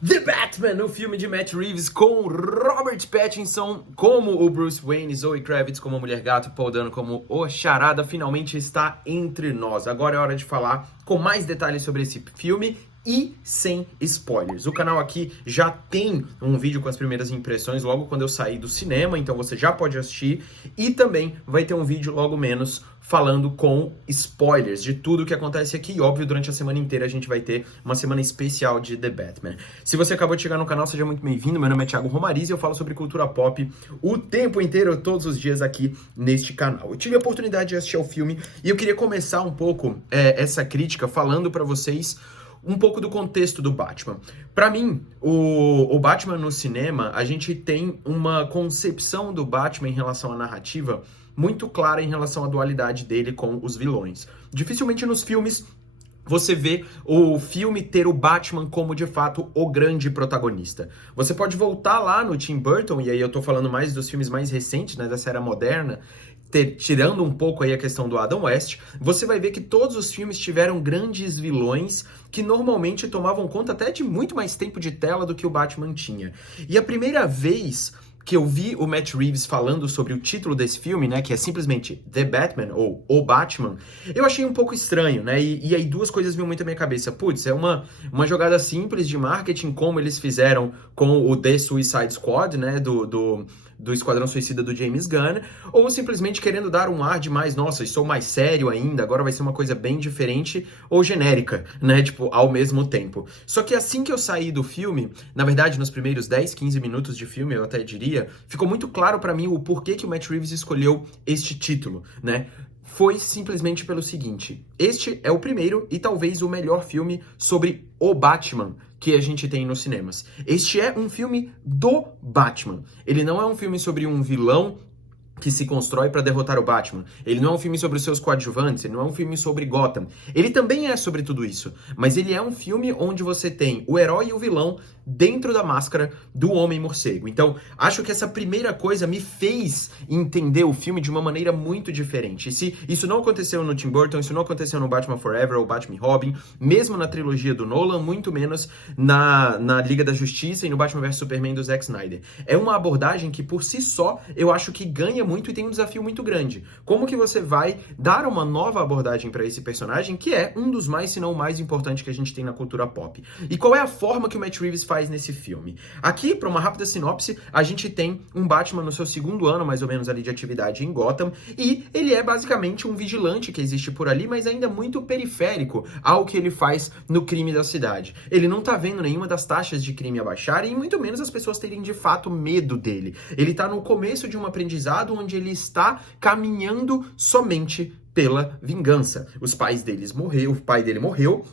The Batman, o filme de Matt Reeves com Robert Pattinson como o Bruce Wayne, Zoe Kravitz como a Mulher Gato, Paul Dano como o Charada, finalmente está entre nós. Agora é hora de falar com mais detalhes sobre esse filme e sem spoilers. O canal aqui já tem um vídeo com as primeiras impressões logo quando eu sair do cinema, então você já pode assistir. E também vai ter um vídeo logo menos falando com spoilers de tudo que acontece aqui. E óbvio, durante a semana inteira a gente vai ter uma semana especial de The Batman. Se você acabou de chegar no canal, seja muito bem-vindo. Meu nome é Thiago Romariz e eu falo sobre cultura pop o tempo inteiro, todos os dias aqui neste canal. Eu tive a oportunidade de assistir ao filme e eu queria começar um pouco essa crítica falando pra vocês um pouco do contexto do Batman. Pra mim, o Batman no cinema, a gente tem uma concepção do Batman em relação à narrativa muito clara em relação à dualidade dele com os vilões. Dificilmente nos filmes você vê o filme ter o Batman como, de fato, o grande protagonista. Você pode voltar lá no Tim Burton, e aí eu tô falando mais dos filmes mais recentes, né, dessa era moderna, tirando um pouco aí a questão do Adam West, você vai ver que todos os filmes tiveram grandes vilões que normalmente tomavam conta até de muito mais tempo de tela do que o Batman tinha. E a primeira vez que eu vi o Matt Reeves falando sobre o título desse filme, né, que é simplesmente The Batman, ou O Batman, eu achei um pouco estranho, né, e aí duas coisas vinham muito à minha cabeça. Putz, é uma jogada simples de marketing, como eles fizeram com o The Suicide Squad, né, do Esquadrão Suicida do James Gunn, ou simplesmente querendo dar um ar de mais, nossa, sou mais sério ainda, agora vai ser uma coisa bem diferente, ou genérica, né, tipo, ao mesmo tempo. Só que assim que eu saí do filme, na verdade, nos primeiros 10, 15 minutos de filme, eu até diria, ficou muito claro pra mim o porquê que o Matt Reeves escolheu este título, né? Foi simplesmente pelo seguinte: este é o primeiro e talvez o melhor filme sobre o Batman que a gente tem nos cinemas. Este é um filme do Batman. Ele não é um filme sobre um vilão que se constrói para derrotar o Batman. Ele não é um filme sobre os seus coadjuvantes, ele não é um filme sobre Gotham. Ele também é sobre tudo isso, mas ele é um filme onde você tem o herói e o vilão dentro da máscara do Homem-Morcego. Então, acho que essa primeira coisa me fez entender o filme de uma maneira muito diferente. E se isso não aconteceu no Tim Burton, isso não aconteceu no Batman Forever ou Batman e Robin, mesmo na trilogia do Nolan, muito menos na Liga da Justiça e no Batman vs Superman do Zack Snyder. É uma abordagem que, por si só, eu acho que ganha muito e tem um desafio muito grande. Como que você vai dar uma nova abordagem para esse personagem, que é um dos mais, se não o mais importante que a gente tem na cultura pop? E qual é a forma que o Matt Reeves faz nesse filme? Aqui, para uma rápida sinopse, a gente tem um Batman no seu segundo ano, mais ou menos, ali de atividade em Gotham, e ele é basicamente um vigilante que existe por ali, mas ainda muito periférico ao que ele faz no crime da cidade. Ele não tá vendo nenhuma das taxas de crime abaixarem, e muito menos as pessoas terem de fato medo dele. Ele tá no começo de um aprendizado onde ele está caminhando somente pela vingança. O pai dele morreu,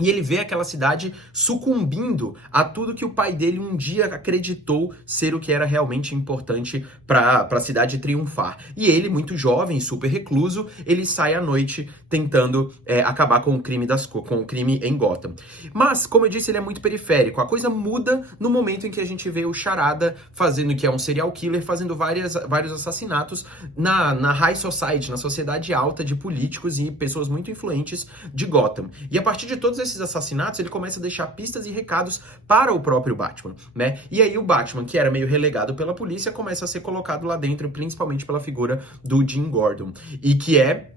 e ele vê aquela cidade sucumbindo a tudo que o pai dele um dia acreditou ser o que era realmente importante para a cidade triunfar. E ele, muito jovem, super recluso, ele sai à noite tentando acabar com o crime em Gotham. Mas, como eu disse, ele é muito periférico. A coisa muda no momento em que a gente vê o Charada fazendo, que é um serial killer, fazendo vários assassinatos na high society, na sociedade alta de políticos e pessoas muito influentes de Gotham. E a partir de todos esses assassinatos, ele começa a deixar pistas e recados para o próprio Batman, né? E aí o Batman, que era meio relegado pela polícia, começa a ser colocado lá dentro, principalmente pela figura do Jim Gordon, e que é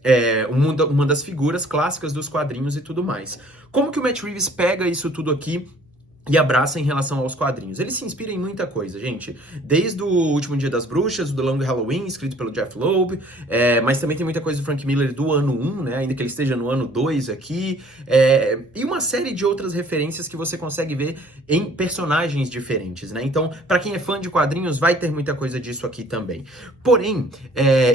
uma das figuras clássicas dos quadrinhos e tudo mais. Como que o Matt Reeves pega isso tudo aqui e abraça em relação aos quadrinhos? Ele se inspira em muita coisa, gente. Desde o Último Dia das Bruxas, do Long Halloween, escrito pelo Jeff Loeb, mas também tem muita coisa do Frank Miller do ano 1, né? Ainda que ele esteja no ano 2 aqui. E uma série de outras referências que você consegue ver em personagens diferentes, né? Então, pra quem é fã de quadrinhos, vai ter muita coisa disso aqui também. Porém,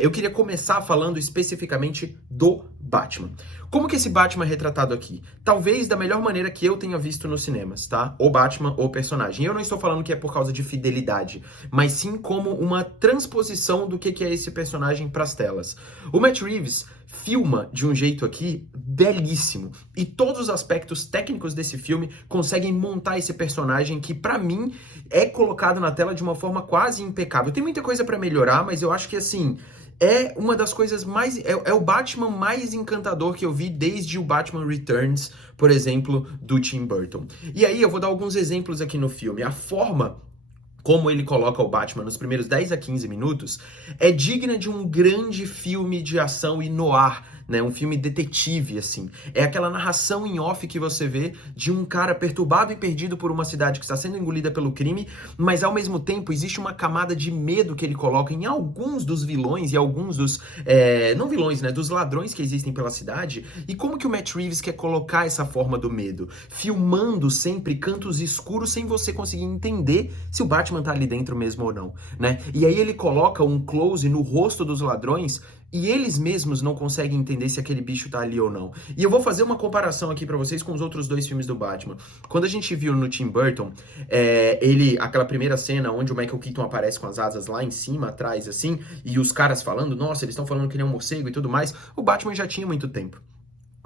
eu queria começar falando especificamente do Batman. Como que esse Batman é retratado aqui? Talvez da melhor maneira que eu tenha visto nos cinemas, tá? O Batman, o personagem. Eu não estou falando que é por causa de fidelidade, mas sim como uma transposição do que é esse personagem pras telas. O Matt Reeves filma de um jeito aqui belíssimo, e todos os aspectos técnicos desse filme conseguem montar esse personagem que, pra mim, é colocado na tela de uma forma quase impecável. Tem muita coisa pra melhorar, mas eu acho que, assim, é uma das coisas mais... É o Batman mais encantador que eu vi desde o Batman Returns, por exemplo, do Tim Burton. E aí eu vou dar alguns exemplos aqui no filme. A forma como ele coloca o Batman nos primeiros 10 a 15 minutos é digna de um grande filme de ação e noir, né? Um filme detetive, assim. É aquela narração em off que você vê de um cara perturbado e perdido por uma cidade que está sendo engolida pelo crime, mas ao mesmo tempo existe uma camada de medo que ele coloca em alguns dos vilões e alguns dos... não vilões, né? Dos ladrões que existem pela cidade. E como que o Matt Reeves quer colocar essa forma do medo? Filmando sempre cantos escuros sem você conseguir entender se o Batman tá ali dentro mesmo ou não, né? E aí ele coloca um close no rosto dos ladrões e eles mesmos não conseguem entender se aquele bicho tá ali ou não. E eu vou fazer uma comparação aqui pra vocês com os outros dois filmes do Batman. Quando a gente viu no Tim Burton, aquela primeira cena onde o Michael Keaton aparece com as asas lá em cima, atrás, assim, e os caras falando, nossa, eles estão falando que ele é um morcego e tudo mais, o Batman já tinha muito tempo.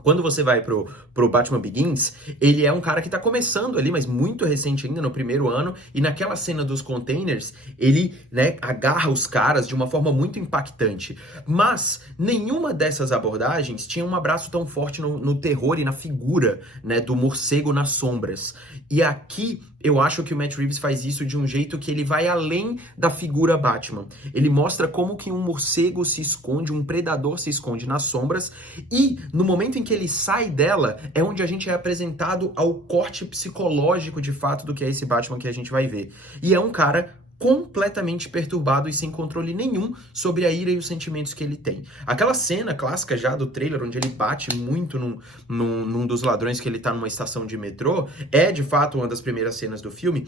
Quando você vai pro Batman Begins, ele é um cara que tá começando ali, mas muito recente ainda, no primeiro ano, e naquela cena dos containers, ele, né, agarra os caras de uma forma muito impactante. Mas nenhuma dessas abordagens tinha um abraço tão forte no terror e na figura, né, do morcego nas sombras. E aqui eu acho que o Matt Reeves faz isso de um jeito que ele vai além da figura Batman. Ele mostra como que um morcego se esconde, um predador se esconde nas sombras, e no momento em que ele sai dela, é onde a gente é apresentado ao corte psicológico de fato do que é esse Batman que a gente vai ver. E é um cara completamente perturbado e sem controle nenhum sobre a ira e os sentimentos que ele tem. Aquela cena clássica já do trailer, onde ele bate muito num dos ladrões que ele tá numa estação de metrô, é de fato uma das primeiras cenas do filme,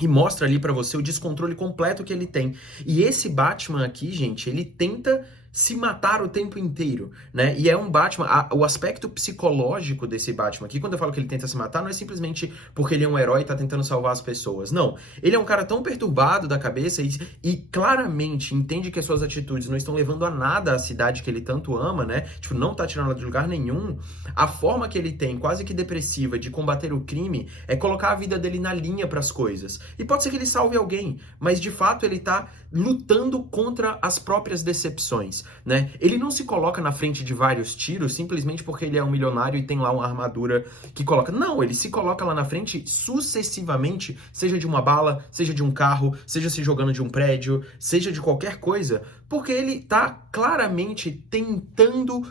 e mostra ali pra você o descontrole completo que ele tem. E esse Batman aqui, gente, ele tenta se matar o tempo inteiro, né? E é um Batman... o aspecto psicológico desse Batman aqui, quando eu falo que ele tenta se matar, não é simplesmente porque ele é um herói e tá tentando salvar as pessoas. Não. Ele é um cara tão perturbado da cabeça e claramente entende que as suas atitudes não estão levando a nada à cidade que ele tanto ama, né? Tipo, não tá tirando ela de lugar nenhum. A forma que ele tem, quase que depressiva, de combater o crime é colocar a vida dele na linha pras coisas. E pode ser que ele salve alguém, mas de fato ele tá lutando contra as próprias decepções, né? Ele não se coloca na frente de vários tiros simplesmente porque ele é um milionário e tem lá uma armadura que coloca. Não, ele se coloca lá na frente sucessivamente, seja de uma bala, seja de um carro, seja se jogando de um prédio, seja de qualquer coisa, porque ele tá claramente tentando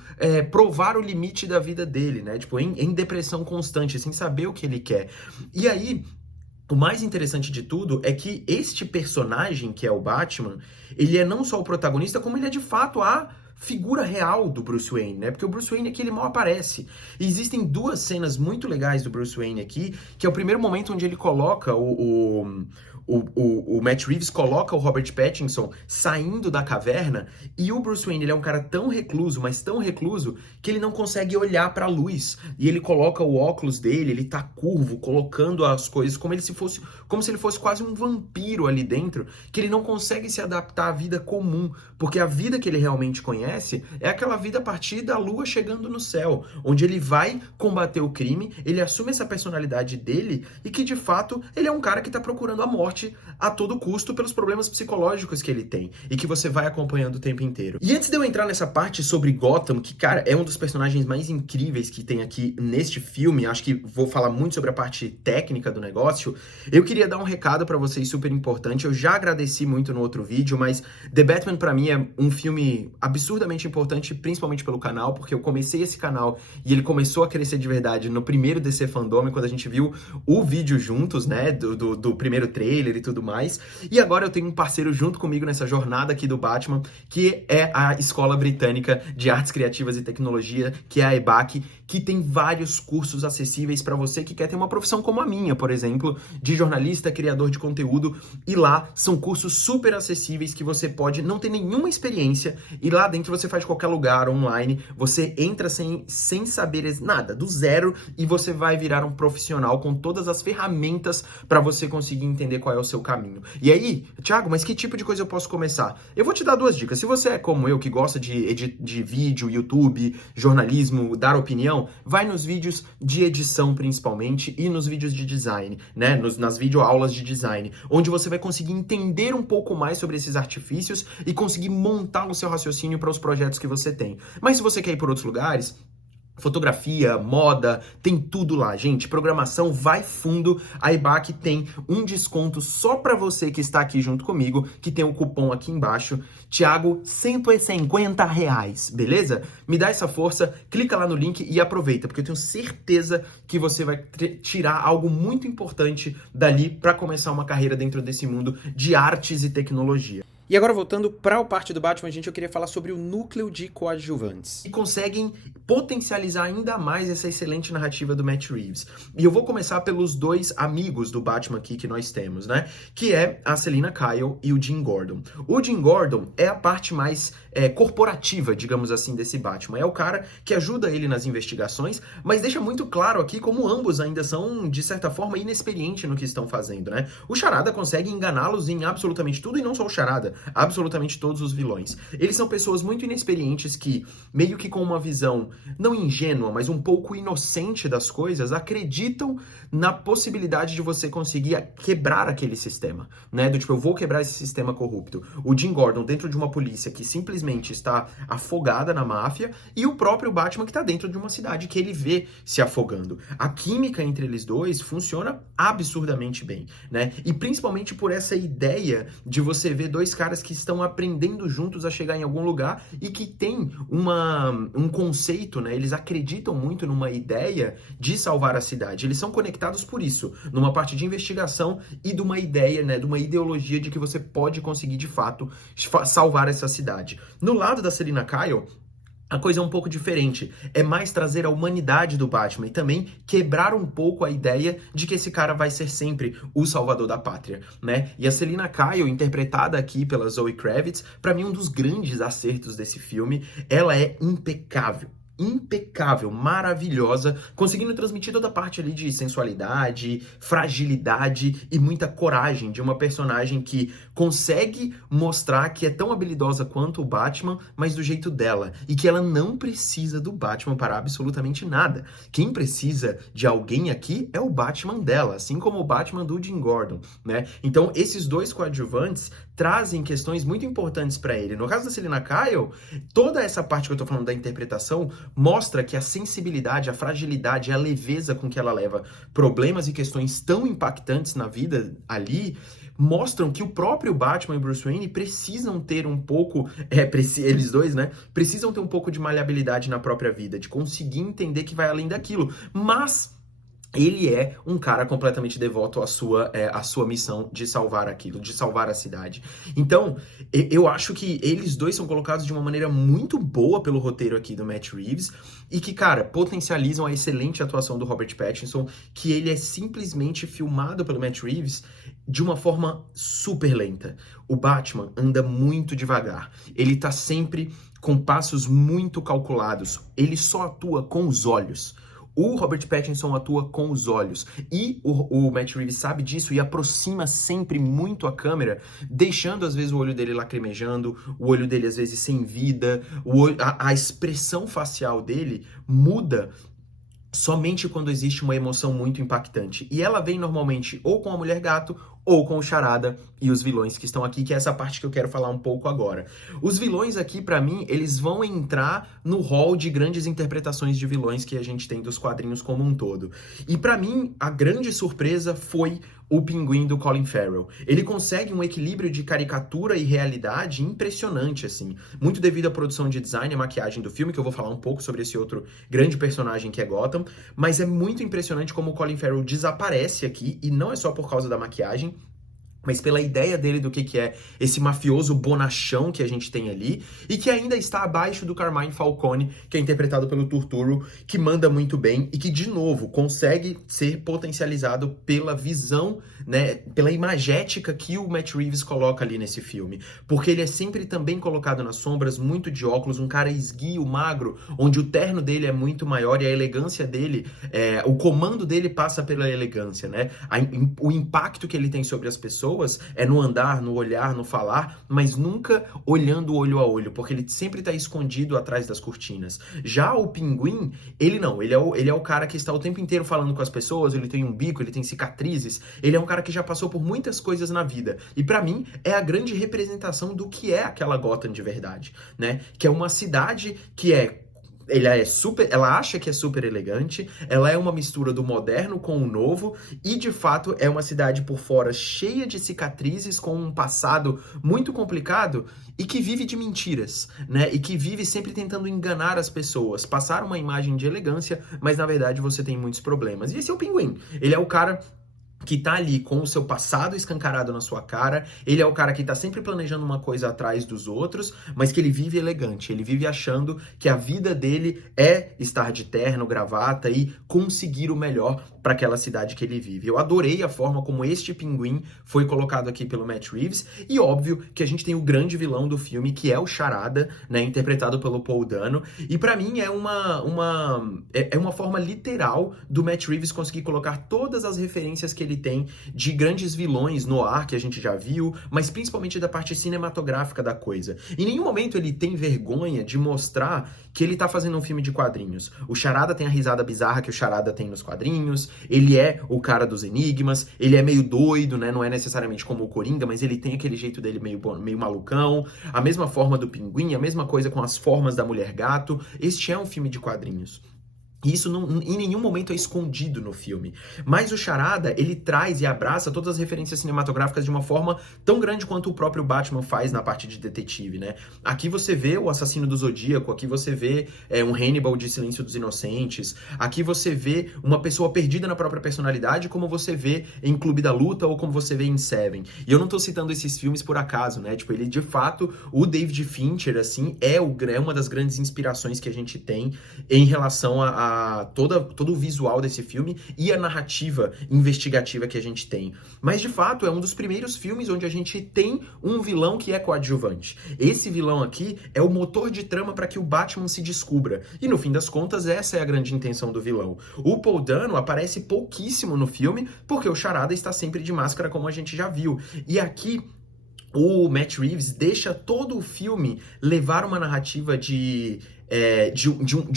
provar o limite da vida dele, né? Tipo, em depressão constante, sem saber o que ele quer. E aí, o mais interessante de tudo é que este personagem, que é o Batman, ele é não só o protagonista, como ele é de fato a figura real do Bruce Wayne, né? Porque o Bruce Wayne aqui, ele mal aparece. E existem duas cenas muito legais do Bruce Wayne aqui, que é o primeiro momento onde ele coloca o Matt Reeves coloca o Robert Pattinson saindo da caverna, e o Bruce Wayne, ele é um cara tão recluso, mas tão recluso, que ele não consegue olhar pra luz. E ele coloca o óculos dele, ele tá curvo, colocando as coisas como se ele fosse quase um vampiro ali dentro, que ele não consegue se adaptar à vida comum, porque a vida que ele realmente conhece é aquela vida a partir da lua chegando no céu, onde ele vai combater o crime, ele assume essa personalidade dele, e que de fato ele é um cara que tá procurando a morte a todo custo pelos problemas psicológicos que ele tem e que você vai acompanhando o tempo inteiro. E antes de eu entrar nessa parte sobre Gotham, que, cara, é um dos personagens mais incríveis que tem aqui neste filme, acho que vou falar muito sobre a parte técnica do negócio, eu queria dar um recado pra vocês super importante. Eu já agradeci muito no outro vídeo, mas The Batman pra mim é um filme absurdamente importante, principalmente pelo canal, porque eu comecei esse canal e ele começou a crescer de verdade no primeiro DC Fandom, quando a gente viu o vídeo juntos, né, do primeiro trailer e tudo mais. E agora eu tenho um parceiro junto comigo nessa jornada aqui do Batman, que é a Escola Britânica de Artes Criativas e Tecnologia, que é a EBAC, que tem vários cursos acessíveis para você que quer ter uma profissão como a minha, por exemplo, de jornalista, criador de conteúdo, e lá são cursos super acessíveis que você pode não ter nenhuma experiência, e lá dentro você faz de qualquer lugar, online, você entra sem saber nada, do zero, e você vai virar um profissional com todas as ferramentas para você conseguir entender qual é o seu caminho. E aí, Thiago, mas que tipo de coisa eu posso começar? Eu vou te dar 2 dicas. Se você é como eu, que gosta de vídeo, YouTube, jornalismo, dar opinião, vai nos vídeos de edição principalmente e nos vídeos de design, né? Nas videoaulas de design, onde você vai conseguir entender um pouco mais sobre esses artifícios e conseguir montar o seu raciocínio para os projetos que você tem. Mas se você quer ir por outros lugares, fotografia, moda, tem tudo lá, gente. Programação, vai fundo. A EBAC tem um desconto só para você que está aqui junto comigo, que tem o cupom aqui embaixo, Thiago, R$150, beleza? Me dá essa força, clica lá no link e aproveita, porque eu tenho certeza que você vai tirar algo muito importante dali para começar uma carreira dentro desse mundo de artes e tecnologia. E agora, voltando para a parte do Batman, gente, eu queria falar sobre o núcleo de coadjuvantes. E conseguem potencializar ainda mais essa excelente narrativa do Matt Reeves. E eu vou começar pelos 2 amigos do Batman aqui que nós temos, né? Que é a Selina Kyle e o Jim Gordon. O Jim Gordon é a parte mais corporativa, digamos assim, desse Batman. É o cara que ajuda ele nas investigações, mas deixa muito claro aqui como ambos ainda são, de certa forma, inexperientes no que estão fazendo, né? O Charada consegue enganá-los em absolutamente tudo, e não só o Charada, absolutamente todos os vilões. Eles são pessoas muito inexperientes que, meio que com uma visão não ingênua, mas um pouco inocente das coisas, acreditam na possibilidade de você conseguir quebrar aquele sistema, né? Do tipo, eu vou quebrar esse sistema corrupto. O Jim Gordon dentro de uma polícia que simplesmente está afogada na máfia, e o próprio Batman que está dentro de uma cidade que ele vê se afogando. A química entre eles dois funciona absurdamente bem, né? E principalmente por essa ideia de você ver 2 caras que estão aprendendo juntos a chegar em algum lugar e que tem um conceito, né? Eles acreditam muito numa ideia de salvar a cidade. Eles são conectados por isso, numa parte de investigação e de uma ideia, né? De uma ideologia de que você pode conseguir, de fato, salvar essa cidade. No lado da Selina Kyle, a coisa é um pouco diferente. É mais trazer a humanidade do Batman e também quebrar um pouco a ideia de que esse cara vai ser sempre o salvador da pátria, né? E a Selina Kyle, interpretada aqui pela Zoe Kravitz, pra mim um dos grandes acertos desse filme. Ela é impecável, maravilhosa, conseguindo transmitir toda a parte ali de sensualidade, fragilidade e muita coragem de uma personagem que consegue mostrar que é tão habilidosa quanto o Batman, mas do jeito dela, e que ela não precisa do Batman para absolutamente nada. Quem precisa de alguém aqui é o Batman dela, assim como o Batman do Jim Gordon, né? Então, esses 2 coadjuvantes trazem questões muito importantes para ele. No caso da Selina Kyle, toda essa parte que eu tô falando da interpretação mostra que a sensibilidade, a fragilidade, a leveza com que ela leva problemas e questões tão impactantes na vida ali, mostram que o próprio Batman e Bruce Wayne precisam ter um pouco, eles dois, né, precisam ter um pouco de maleabilidade na própria vida, de conseguir entender que vai além daquilo, mas ele é um cara completamente devoto à sua missão de salvar aquilo, de salvar a cidade. Então, eu acho que eles dois são colocados de uma maneira muito boa pelo roteiro aqui do Matt Reeves e que, cara, potencializam a excelente atuação do Robert Pattinson, que ele é simplesmente filmado pelo Matt Reeves de uma forma super lenta. O Batman anda muito devagar. Ele tá sempre com passos muito calculados. Ele só atua com os olhos. O Robert Pattinson atua com os olhos e o Matt Reeves sabe disso e aproxima sempre muito a câmera, deixando às vezes o olho dele lacrimejando, o olho dele às vezes sem vida, a expressão facial dele muda somente quando existe uma emoção muito impactante. E ela vem normalmente ou com a Mulher Gato ou com o Charada e os vilões que estão aqui, que é essa parte que eu quero falar um pouco agora. Os vilões aqui, pra mim, eles vão entrar no hall de grandes interpretações de vilões que a gente tem dos quadrinhos como um todo. E pra mim, a grande surpresa foi o Pinguim do Colin Farrell. Ele consegue um equilíbrio de caricatura e realidade impressionante, assim. Muito devido à produção de design e maquiagem do filme, que eu vou falar um pouco sobre esse outro grande personagem que é Gotham, mas é muito impressionante como o Colin Farrell desaparece aqui, e não é só por causa da maquiagem, mas pela ideia dele do que é esse mafioso bonachão que a gente tem ali, e que ainda está abaixo do Carmine Falcone, que é interpretado pelo Turturro, que manda muito bem e que, de novo, consegue ser potencializado pela visão, né, pela imagética que o Matt Reeves coloca ali nesse filme. Porque ele é sempre também colocado nas sombras, muito de óculos, um cara esguio, magro, onde o terno dele é muito maior e a elegância dele, o comando dele passa pela elegância, né? O impacto que ele tem sobre as pessoas é no andar, no olhar, no falar, mas nunca olhando olho a olho, porque ele sempre tá escondido atrás das cortinas. Já o Pinguim, ele não, ele é o cara que está o tempo inteiro falando com as pessoas, ele tem um bico, ele tem cicatrizes, ele é um cara que já passou por muitas coisas na vida. E pra mim, é a grande representação do que é aquela Gotham de verdade, né? Que é uma cidade que ela acha que é super elegante, ela é uma mistura do moderno com o novo e, de fato, é uma cidade por fora cheia de cicatrizes, com um passado muito complicado e que vive de mentiras, né? E que vive sempre tentando enganar as pessoas, passar uma imagem de elegância, mas na verdade você tem muitos problemas. E esse é o Pinguim. Ele é o cara que tá ali com o seu passado escancarado na sua cara, ele é o cara que tá sempre planejando uma coisa atrás dos outros, mas que ele vive elegante, ele vive achando que a vida dele é estar de terno, gravata e conseguir o melhor para aquela cidade que ele vive. Eu adorei a forma como este Pinguim foi colocado aqui pelo Matt Reeves, e óbvio que a gente tem o grande vilão do filme, que é o Charada, né, interpretado pelo Paul Dano, e para mim é uma forma literal do Matt Reeves conseguir colocar todas as referências que ele tem de grandes vilões no ar que a gente já viu, mas principalmente da parte cinematográfica da coisa. Em nenhum momento ele tem vergonha de mostrar que ele tá fazendo um filme de quadrinhos. O Charada tem a risada bizarra que o Charada tem nos quadrinhos, ele é o cara dos enigmas, ele é meio doido, né? Não é necessariamente como o Coringa, mas ele tem aquele jeito dele meio malucão. A mesma forma do Pinguim, a mesma coisa com as formas da Mulher Gato. Este é um filme de quadrinhos. E isso em nenhum momento é escondido no filme. Mas o Charada, ele traz e abraça todas as referências cinematográficas de uma forma tão grande quanto o próprio Batman faz na parte de detetive, né? Aqui você vê o Assassino do Zodíaco, aqui você vê um Hannibal de Silêncio dos Inocentes, aqui você vê uma pessoa perdida na própria personalidade, como você vê em Clube da Luta ou como você vê em Seven. E eu não tô citando esses filmes por acaso, né? Tipo, ele, de fato, o David Fincher, assim, é uma das grandes inspirações que a gente tem em relação a todo o visual desse filme e a narrativa investigativa que a gente tem. Mas, de fato, é um dos primeiros filmes onde a gente tem um vilão que é coadjuvante. Esse vilão aqui é o motor de trama para que o Batman se descubra. E, no fim das contas, essa é a grande intenção do vilão. O Paul Dano aparece pouquíssimo no filme, porque o Charada está sempre de máscara, como a gente já viu. E aqui o Matt Reeves deixa todo o filme levar uma narrativa de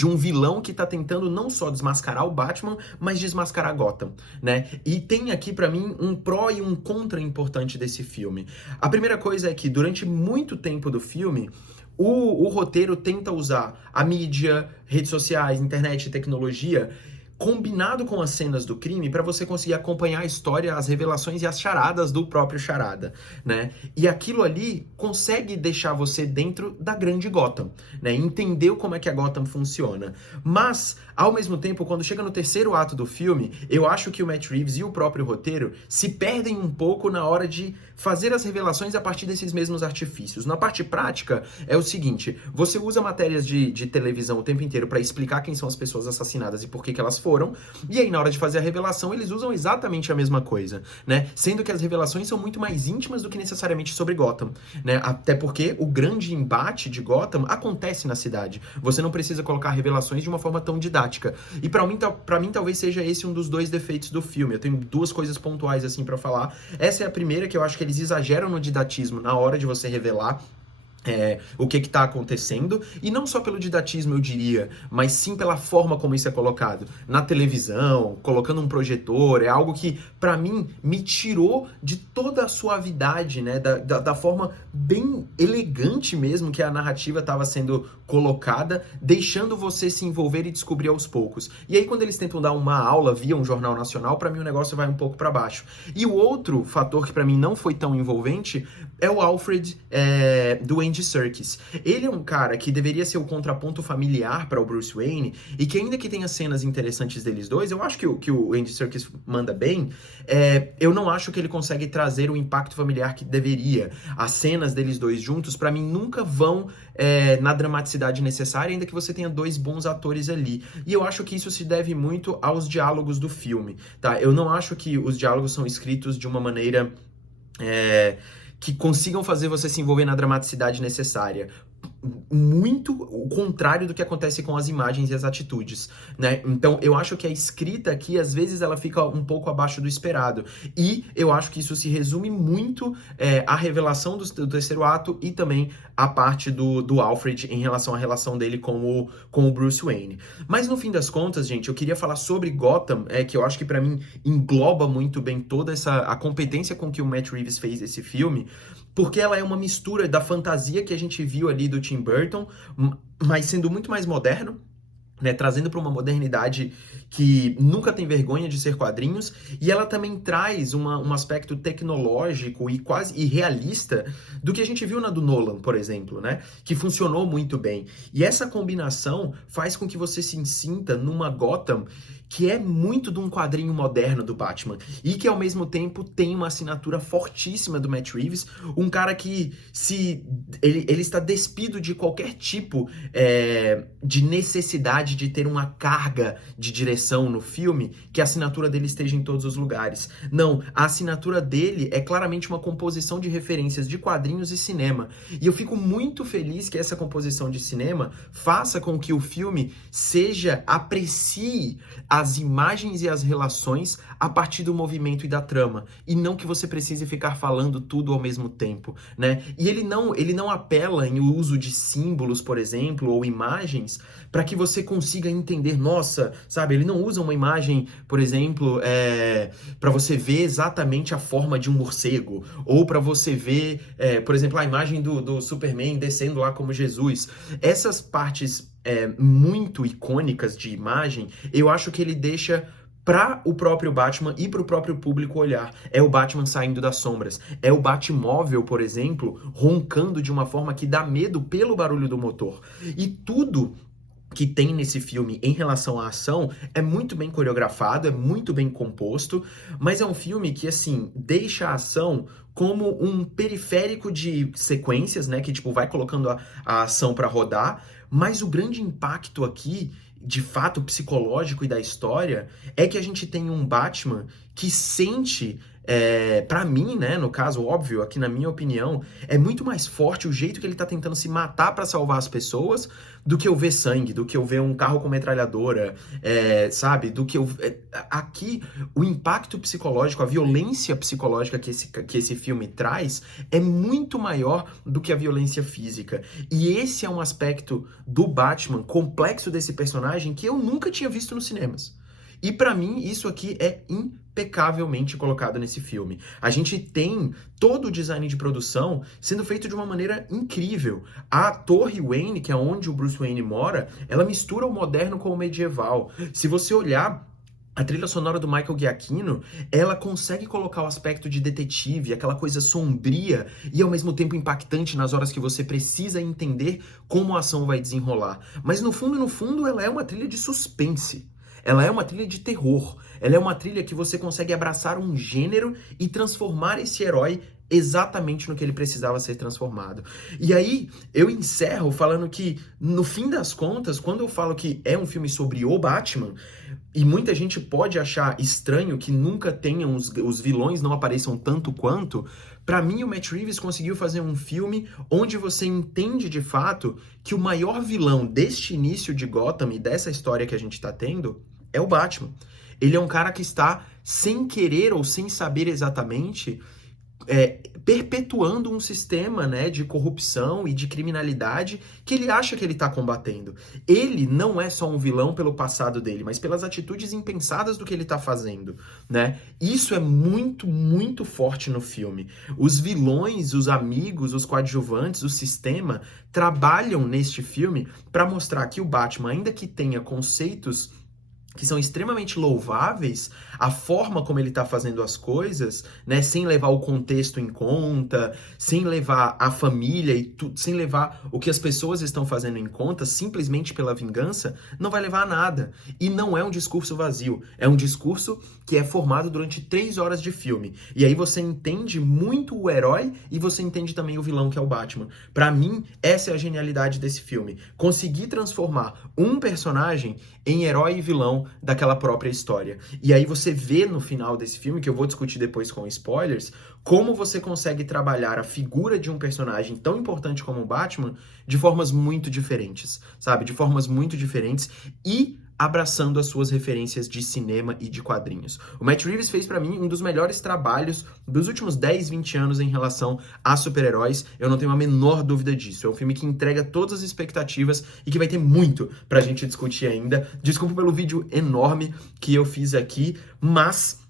um vilão que tá tentando não só desmascarar o Batman, mas desmascarar Gotham, né? E tem aqui, pra mim, um pró e um contra importante desse filme. A primeira coisa é que, durante muito tempo do filme, o roteiro tenta usar a mídia, redes sociais, internet e tecnologia combinado com as cenas do crime para você conseguir acompanhar a história, as revelações e as charadas do próprio Charada, né? E aquilo ali consegue deixar você dentro da grande Gotham, né? Entender como é que a Gotham funciona. Mas, ao mesmo tempo, quando chega no terceiro ato do filme, eu acho que o Matt Reeves e o próprio roteiro se perdem um pouco na hora de fazer as revelações a partir desses mesmos artifícios. Na parte prática, é o seguinte, você usa matérias de televisão o tempo inteiro para explicar quem são as pessoas assassinadas e por que elas foram, e aí na hora de fazer a revelação eles usam exatamente a mesma coisa, né? Sendo que as revelações são muito mais íntimas do que necessariamente sobre Gotham, né? Até porque o grande embate de Gotham acontece na cidade. Você não precisa colocar revelações de uma forma tão didática. E pra mim talvez seja esse um dos dois defeitos do filme. Eu tenho duas coisas pontuais assim pra falar. Essa é a primeira, que eu acho que eles exageram no didatismo na hora de você revelar o que está acontecendo, e não só pelo didatismo, eu diria, mas sim pela forma como isso é colocado. Na televisão, colocando um projetor, é algo que, para mim, me tirou de toda a suavidade, né, da forma bem elegante mesmo que a narrativa estava sendo colocada, deixando você se envolver e descobrir aos poucos. E aí, quando eles tentam dar uma aula via um jornal nacional, para mim o negócio vai um pouco para baixo. E o outro fator que para mim não foi tão envolvente é o Alfred do Andy Serkis. Ele é um cara que deveria ser o contraponto familiar para o Bruce Wayne, e que ainda que tenha cenas interessantes deles dois, eu acho que o Andy Serkis manda bem, eu não acho que ele consegue trazer o impacto familiar que deveria. As cenas deles dois juntos, para mim, nunca vão na dramaticidade necessária, ainda que você tenha dois bons atores ali. E eu acho que isso se deve muito aos diálogos do filme, tá? Eu não acho que os diálogos são escritos de uma maneira que consigam fazer você se envolver na dramaticidade necessária. Muito o contrário do que acontece com as imagens e as atitudes, né? Então, eu acho que a escrita aqui, às vezes, ela fica um pouco abaixo do esperado. E eu acho que isso se resume muito à revelação do terceiro ato e também à parte do Alfred em relação à relação dele com o Bruce Wayne. Mas, no fim das contas, gente, eu queria falar sobre Gotham, que eu acho que, pra mim, engloba muito bem toda a competência com que o Matt Reeves fez esse filme, porque ela é uma mistura da fantasia que a gente viu ali do Tim Burton, mas sendo muito mais moderno, né, trazendo para uma modernidade que nunca tem vergonha de ser quadrinhos, e ela também traz um aspecto tecnológico e quase irrealista do que a gente viu na do Nolan, por exemplo, né, que funcionou muito bem. E essa combinação faz com que você se sinta numa Gotham que é muito de um quadrinho moderno do Batman, e que ao mesmo tempo tem uma assinatura fortíssima do Matt Reeves, um cara que ele está despido de qualquer tipo de necessidade de ter uma carga de direção no filme, que a assinatura dele esteja em todos os lugares. Não, a assinatura dele é claramente uma composição de referências de quadrinhos e cinema, e eu fico muito feliz que essa composição de cinema faça com que o filme aprecie as imagens e as relações a partir do movimento e da trama, e não que você precise ficar falando tudo ao mesmo tempo, né? E ele não apela em uso de símbolos, por exemplo, ou imagens, para que você consiga entender, nossa, sabe? Ele não usa uma imagem, por exemplo, para você ver exatamente a forma de um morcego, ou para você ver, por exemplo, a imagem do Superman descendo lá como Jesus. Essas partes muito icônicas de imagem, eu acho que ele deixa para o próprio Batman e para o próprio público olhar. É o Batman saindo das sombras. É o Batmóvel, por exemplo, roncando de uma forma que dá medo pelo barulho do motor. E tudo que tem nesse filme em relação à ação é muito bem coreografado, é muito bem composto, mas é um filme que, assim, deixa a ação como um periférico de sequências, né, que, tipo, vai colocando a ação para rodar, mas o grande impacto aqui, de fato, psicológico e da história, é que a gente tem um Batman que sente, pra mim, né, no caso, óbvio, aqui na minha opinião, é muito mais forte o jeito que ele tá tentando se matar pra salvar as pessoas do que eu ver sangue, do que eu ver um carro com metralhadora, sabe, do que eu... Aqui, o impacto psicológico, a violência psicológica que esse filme traz é muito maior do que a violência física. E esse é um aspecto do Batman, complexo desse personagem, que eu nunca tinha visto nos cinemas. E pra mim, isso aqui é impecavelmente colocado nesse filme. A gente tem todo o design de produção sendo feito de uma maneira incrível. A Torre Wayne, que é onde o Bruce Wayne mora, ela mistura o moderno com o medieval. Se você olhar a trilha sonora do Michael Giacchino, ela consegue colocar o aspecto de detetive, aquela coisa sombria e ao mesmo tempo impactante nas horas que você precisa entender como a ação vai desenrolar. Mas no fundo, ela é uma trilha de suspense. Ela é uma trilha de terror. Ela é uma trilha que você consegue abraçar um gênero e transformar esse herói exatamente no que ele precisava ser transformado. E aí, eu encerro falando que, no fim das contas, quando eu falo que é um filme sobre o Batman, e muita gente pode achar estranho que nunca tenham os vilões não apareçam tanto quanto, pra mim o Matt Reeves conseguiu fazer um filme onde você entende de fato que o maior vilão deste início de Gotham e dessa história que a gente tá tendo é o Batman. Ele é um cara que está, sem querer ou sem saber exatamente, perpetuando um sistema, né, de corrupção e de criminalidade que ele acha que ele está combatendo. Ele não é só um vilão pelo passado dele, mas pelas atitudes impensadas do que ele está fazendo, né? Isso é muito, muito forte no filme. Os vilões, os amigos, os coadjuvantes, o sistema trabalham neste filme para mostrar que o Batman, ainda que tenha conceitos que são extremamente louváveis, a forma como ele tá fazendo as coisas, né, sem levar o contexto em conta, sem levar a família e tudo, sem levar o que as pessoas estão fazendo em conta, simplesmente pela vingança, não vai levar a nada. E não é um discurso vazio, é um discurso que é formado durante 3 horas de filme. E aí você entende muito o herói e você entende também o vilão, que é o Batman. Pra mim, essa é a genialidade desse filme. Conseguir transformar um personagem em herói e vilão daquela própria história. E aí você vê no final desse filme, que eu vou discutir depois com spoilers, como você consegue trabalhar a figura de um personagem tão importante como o Batman de formas muito diferentes, sabe? De formas muito diferentes e abraçando as suas referências de cinema e de quadrinhos. O Matt Reeves fez pra mim um dos melhores trabalhos dos últimos 10, 20 anos em relação a super-heróis. Eu não tenho a menor dúvida disso. É um filme que entrega todas as expectativas e que vai ter muito pra gente discutir ainda. Desculpa pelo vídeo enorme que eu fiz aqui, mas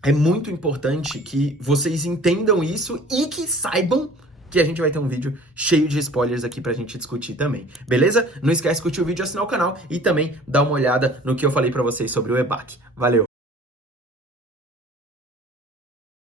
é muito importante que vocês entendam isso e que saibam que a gente vai ter um vídeo cheio de spoilers aqui pra gente discutir também, beleza? Não esquece de curtir o vídeo, assinar o canal e também dar uma olhada no que eu falei pra vocês sobre o EBAC. Valeu!